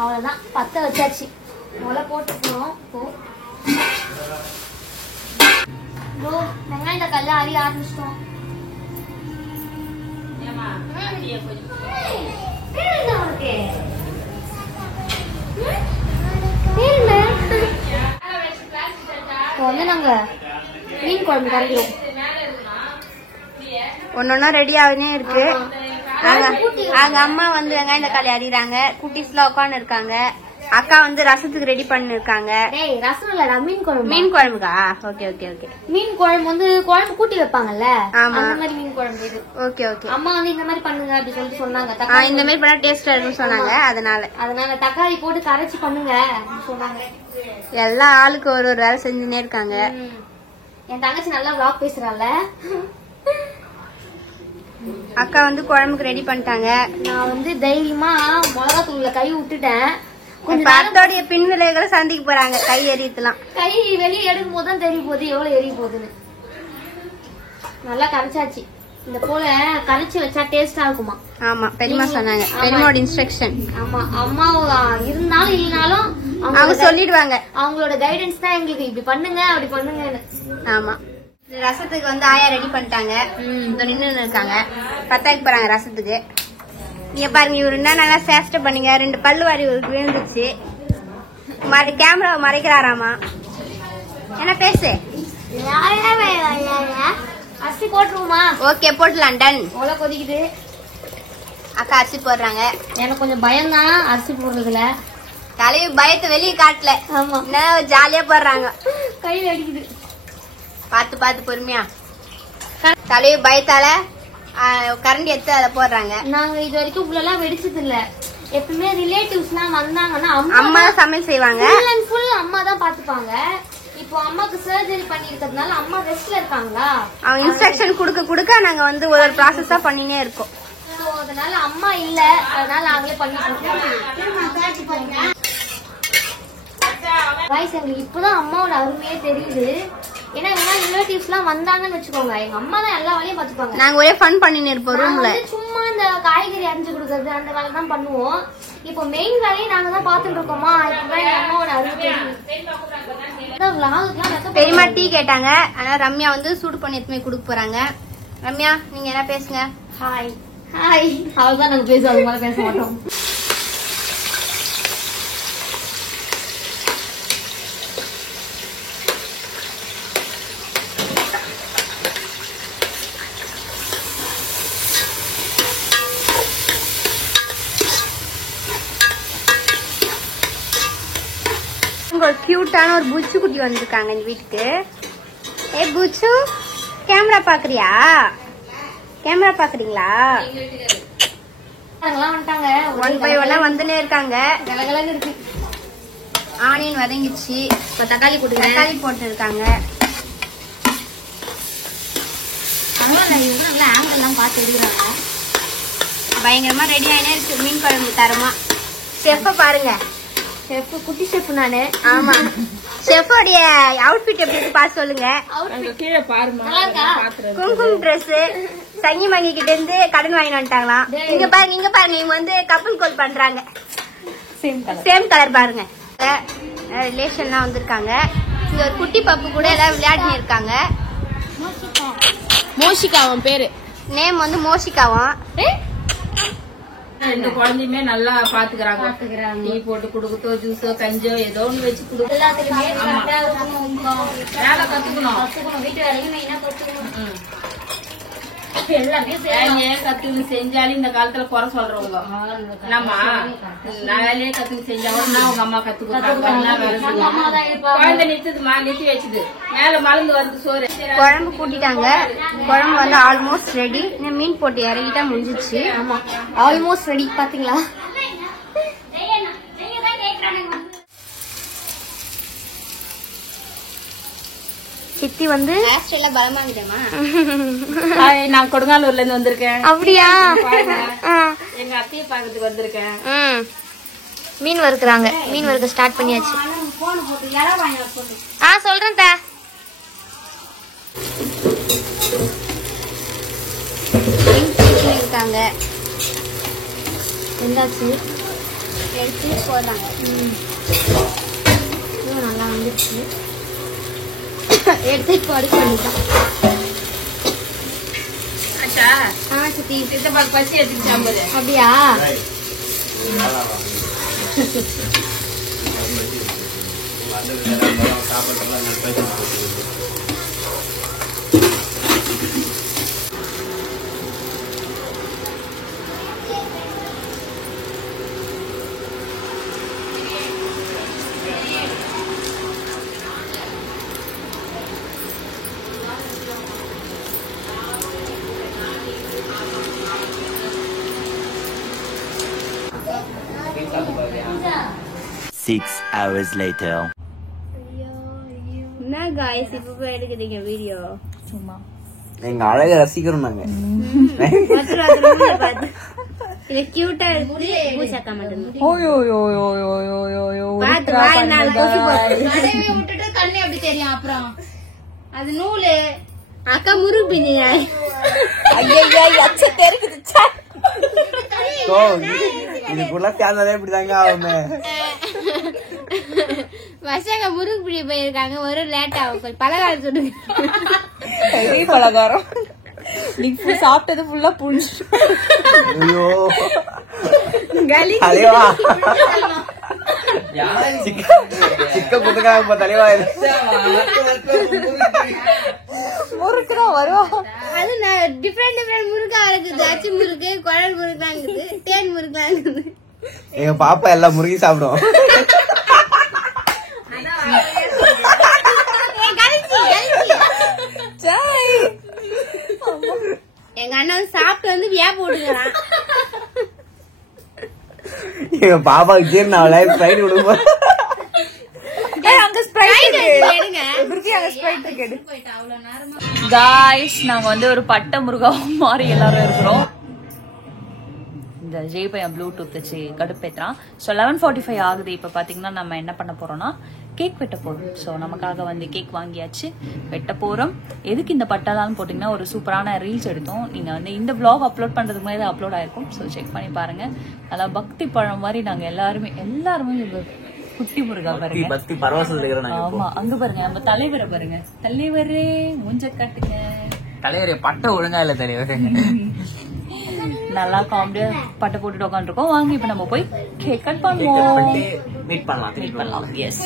அவ்வளவுதான் பத்த வச்சாச்சு. முளை போட்டுக்கணும். வெங்காயம் தக்காளி அறிய ஆரம்பிச்சிட்டோம். வந்து நாங்க மீன் குழம்பு கரைக்கிறோம். ஒன்னொன்னா ரெடி ஆகுனே இருக்கு. அங்க அம்மா வந்து வெங்காயம் தக்காளி அறிறாங்க. குட்டிஸ்ல உட்காந்து இருக்காங்க. அக்கா வந்து ரசத்துக்கு ரெடி பண்ணிருக்காங்க. ரசம் இல்ல மீன் குழம்பு. மீன் குழம்புக்கா? Okay okay okay. மீன் குழம்பு வந்து குழம்பு கூட்டி வைப்பாங்கல்ல, அந்த மாதிரி மீன் குழம்பு இது. Okay okay. அம்மா வந்து இந்த மாதிரி பண்ணுங்க அப்படி சொல்லிட்டு சொன்னாங்க. இந்த மாதிரி பண்ணா டேஸ்டா இருக்கும்னு சொன்னாங்க. அதனால தக்காளி போட்டு கரைச்சி பண்ணுங்க சொன்னாங்க. எல்லா ஆளுக்கு ஒரு ஒரு வேலை செஞ்சுனே இருக்காங்க. என் தங்கச்சி நல்லா vlog பேசுறாள். அக்கா வந்து குழம்புக்கு ரெடி பண்ணிட்டாங்க. நான் வந்து தைரியமா மிளகா தூள்ல கை விட்டுட்டேன். பத்தோடைய பின் விளைவுகளை சந்திக்க போறாங்க. கை எரியலாம். கை வெளியே எடுக்கும் போதுதான் தெரிய போகுது எவ்வளவு எரிய போகுதுன்னு. நல்லா கரைச்சாச்சு. இந்த போல கரைச்சி வச்சா டேஸ்டா இருக்குமா? ஆமா, பெரியமா சொன்னாங்க. பெரியமாவோட இன்ஸ்ட்ரக்ஷன். ஆமா, அம்மா இருந்தாலும் இல்லனாலும் அவங்க சொல்லிடுவாங்க. அவங்களோட கைடன்ஸ் தான் எங்களுக்கு இப்படி பண்ணுங்க அப்படி பண்ணுங்கன்னு. ஆமா. ரசத்துக்கு வந்து ஆயா ரெடி பண்ணிட்டாங்க. நின்று இருக்காங்க. பத்தாக்கு போறாங்க ரசத்துக்கு. நீங்க பாருங்க, இவரு என்ன நல்லா சேஷ்ட பண்ணீங்க. 2 பல்லு வாரி விழுந்துச்சு. கேமராவை மறைக்கிறாராமா. என்ன பேசு. அரிசி போட்டுருவோமா? ஓகே, போட்டுலாம். டன். ஒலை கொதிக்குது. அக்கா அரிசி போடுறாங்க. எனக்கு கொஞ்சம் பயம் தான் அரிசி போடுறதுல. தலைவி பயத்தை வெளியே காட்டல. ஆமா, ஜாலியா போடுறாங்க. கையில அடிக்குது. பாத்து பாத்து பொறுமையா. தலைவி பயத்தால கரண்டி எடுத்து அதை போடுறாங்க. நாங்க இது வரைக்கும் இவ்வளவு வெடிச்சது இல்ல. எப்பவுமே ரிலேட்டிவ்ஸ் எல்லாம் வந்தாங்கன்னா அம்மா சமையல் செய்வாங்க. ஃபுல் அம்மா தான் பாத்துப்பாங்க. இப்போ அம்மாக்கு சர்ஜரி பண்ணிருக்கிறதுனால அம்மா ரெஸ்ட்ல இருக்காங்களா. அவங்க இன்ஸ்ட்ரக்ஷன் குடுக்க குடுக்க நாங்க வந்து ஒரு ப்ராசஸா பண்ணினே இருக்கோம். அதனால அம்மா இல்ல, அதனால நாங்களே பண்ணிட்டு வயசு எங்களுக்கு இப்பதான் அம்மாவோட அருமையே தெரியுது. ஏன்னா ரிலேட்டிவ்ஸ் எல்லாம் வந்தாங்கன்னு வச்சுக்கோங்க, எங்க அம்மா தான் எல்லா வேலையும் பாத்துப்பாங்க. நாங்க ஒரே ஃபன் பண்ணினே இருப்போம் ரூம்ல. சும்மா இந்த காய்கறி அரிஞ்சு கொடுக்கறது அந்த வேலை தான் பண்ணுவோம். இப்போ மெயின் வேலையை நாங்க தான் பாத்துட்டு இருக்கோமா. இப்பதான் எங்க அம்மாவோட அருமை தெரியுது. பெரியமா டீ கேட்டாங்க. ஆனா ரம்யா வந்து சூடு பண்ணி எடுத்துமே கொடுக்க போறாங்க. ரம்யா, நீங்க என்ன பேசுங்க. Hi hi. அவள்தான் நாங்க பேசுவோம், அது மாதிரி பேச மாட்டோம். ஒரு கியூட்டான ஒரு புச்சு குட்டி வந்திருக்காங்க இந்த வீட்டுக்கு. ஏ புச்சு, கேமரா பாக்குறியா? கேமரா பாக்குறீங்களா? ஒன் பை ஒன்னா வந்துனே இருக்காங்க. இருக்கு. ஆனியன் வதங்கிச்சு. தக்காளி போட்டு தக்காளி போட்டு இருக்காங்க. நல்லா ஆங்கிள் எல்லாம் பார்த்து எடுக்கிறாங்க. பயங்கரமா ரெடி ஆயினே இருக்கு மீன் குழம்பு தரமா. செஃப்ப பாருங்க. செஃப் குட்டி செஃப் நானு. ஆமா, செஃப்போடைய அவுட்ஃபிட் எப்படி இருக்கு பாத்து சொல்லுங்க. கீழே பாருமா. குங்குமம் ட்ரெஸ் சங்கி மங்கி கிட்ட இருந்து கடன் வாங்கிட்டு வந்துட்டாங்களாம். இங்க பாருங்க, இங்க பாருங்க, இவங்க வந்து கப்பல் கோல் பண்றாங்க. சேம் கலர் பாருங்க. ரிலேஷன்லாம் வந்திருக்காங்க. இங்க ஒரு குட்டி பப்பு கூட எல்லாம் விளையாடி இருக்காங்க. மோஷிகா அவன் பேரு. நேம் வந்து மோஷிகாவும். 2 குழந்தையுமே நல்லா பாத்துக்கிறாங்க. டீ போட்டு குடுக்கத்தோ ஜூஸோ கஞ்சோ ஏதோ ஒண்ணு வச்சு குடுக்க. வேலை கத்துக்கணும். வீட்டு வேலையும் மெயினா கத்துக்கணும். கத்துக்கு செஞ்சாலும் இந்த காலத்துல குறை சொல்றவங்க நம்ம வேலையே கத்துக்கு செஞ்சாலும் உங்க அம்மா கத்து கொடுத்தாங்க. குழந்தை நிறுத்துதுமா, நிறுத்தி வச்சுது மேல மலர்ந்து வருது சோறு. குழம்பு கூட்டிட்டாங்க. குழம்பு வந்து ஆல்மோஸ்ட் ரெடி. மீன் போட்டு இறங்கிட்டா முடிஞ்சிச்சு. ஆமா, ஆல்மோஸ்ட் ரெடி. பாத்தீங்களா? சித்தி வந்து ஹேர்ஸ்டைல பலமாகிட்டேமா. நான் கொடுங்காலூர்ல இருந்து வந்திருக்கேன். அப்படியா? எங்க அத்தையை பாக்கிறதுக்கு வந்திருக்கேன். மீன் வறுக்குறாங்க. மீன் வறுக்க ஸ்டார்ட் பண்ணியாச்சு. சொல்றேன் தா. இருக்காங்க எந்தாச்சு எடுத்து போடுறாங்க. நல்லா வந்துருச்சு. எடுத்து இப்போ அடுக்க வேண்டியதான். ஆச்சா சித்தி சித்தப்பா பசி எடுத்துட்டு சாப்பிடு. அப்படியா? Six hours later. என்ன guys இப்ப போய் எடுக்குறீங்க வீடியோ? சும்மா எங்க அழக ரசிக்கிறோம் நாங்க. இது கியூட்டா இருக்கு. பூச்சக்கா மட்டும் விட்டுட்டு கண்ணு எப்படி தெரியும்? அப்புறம் அது நூலு அக்கா முருகு பின்னியா? இதுக்குள்ள சேர்ந்தாலே இப்படிதாங்க ஆகுமே. வர்ஷாக்கா முருகு பிடி போயிருக்காங்க. ஒரு லேட் ஆகும். பலகாரம் சொல்லுங்க. பலகாரம் நீங்க சாப்பிட்டது ஃபுல்லா புடிச்சு. ஐயோ தலைவா சிக்க குத்துக்காக இப்ப தலைவா முறுக்குதான் வருவோம். அது டிஃபரெண்ட் முருகா இருக்குது. அச்சு முறுக்கு, குழல் முறுக்குலாம் இருக்குது, தேன் முறுக்குலாம் இருக்குது. எங்க பாப்பா எல்லாம் முருகி சாப்பிடும். எங்க அண்ணன் சாப்பிட்டு வந்து வியா போட்டுக்கிறான். எங்க பாப்பாக்கு ஜீர்ணம் அவளை ஸ்ப்ரைட் கொடுப்பா. காய்ஸ் நாங்க வந்து ஒரு பட்ட முருகா மாதிரி எல்லாரும் இருக்கிறோம். இந்த ஜெய் பையன் ப்ளூடூத் வச்சு கடுப்பேத்தான். ஸோ 11:45 ஆகுது. இப்போ பார்த்தீங்கன்னா நம்ம என்ன பண்ண போறோம்னா கேக் வெட்ட போறோம். ஸோ நமக்காக வந்து கேக் வாங்கியாச்சு, வெட்ட போறோம். எதுக்கு இந்த பட்டாலாம் போட்டிங்கன்னா ஒரு சூப்பரான ரீல்ஸ் எடுத்தோம். நீங்கள் வந்து இந்த vlog அப்லோட் பண்ணுறதுக்கு முன்னாடி அப்லோட் ஆயிருக்கும். ஸோ செக் பண்ணி பாருங்க. நல்லா பக்தி பழம் மாதிரி நாங்கள் எல்லாருமே குட்டி முருகா பாருங்க. பக்தி பரவசம். ஆமா, அங்க பாருங்க நம்ம தலைவரை பாருங்க. தலைவரே மூஞ்ச காட்டுங்க. தலைவரே பட்ட ஒழுங்கா இல்ல தலைவரே. நல்லா காமெடியா பட்டை போட்டுட்டு உட்காந்துருக்கோம். வாங்க இப்ப நம்ம போய் கேக் கட் பண்ணுவோம். மீட் பண்ணலாம். எஸ்,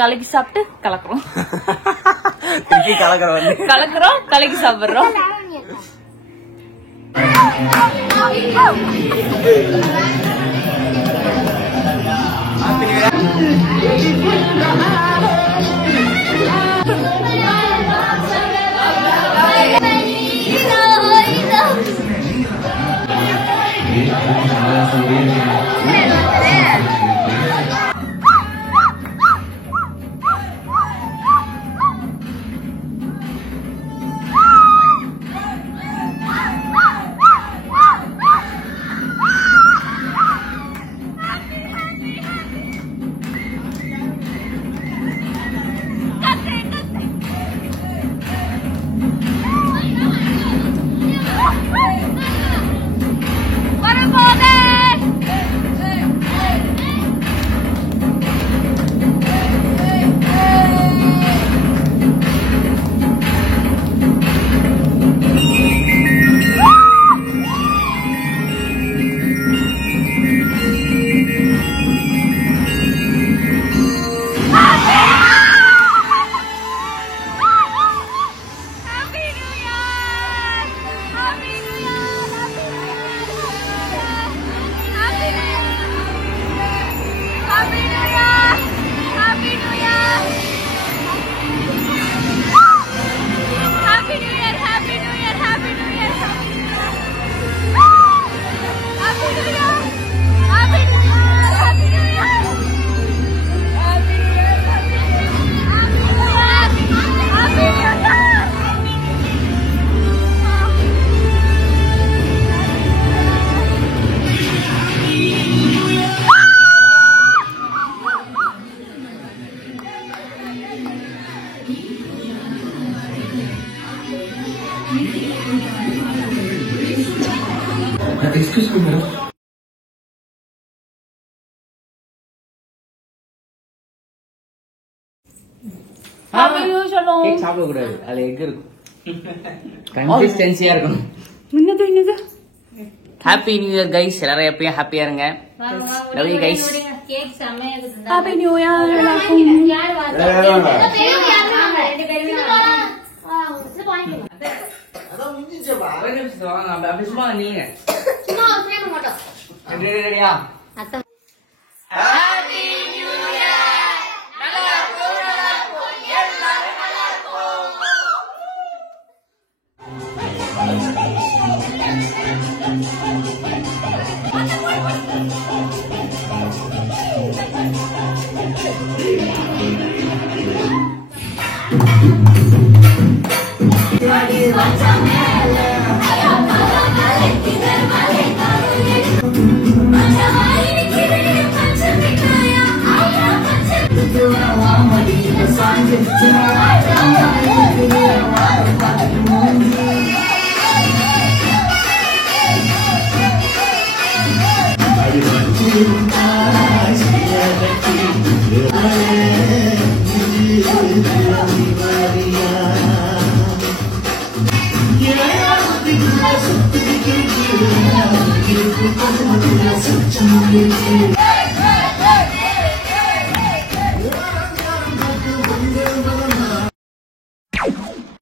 கலக்கி சாப்பிட்டு கலக்குறோம். கலக்குறோம் கலக்கி சாப்பிடுறோம். கேக் சாப்பிட கூடாது, அதுல எக் இருக்கும். கன்சிஸ்டன்சியா இருக்கணும். என்னது ஹாப்பி நியூ இயர் கைஸ், எல்லாரும் எப்பயும் ஹாப்பியா இருங்க. Love you guys. கேக் செமையா இருக்குது. Happy new year. யார் வாங்க ரெண்டு பேரும் சும்மா நீங்க சும்மா அவசியம் மாட்டோம். ரெடியா? அத்தை Yeah,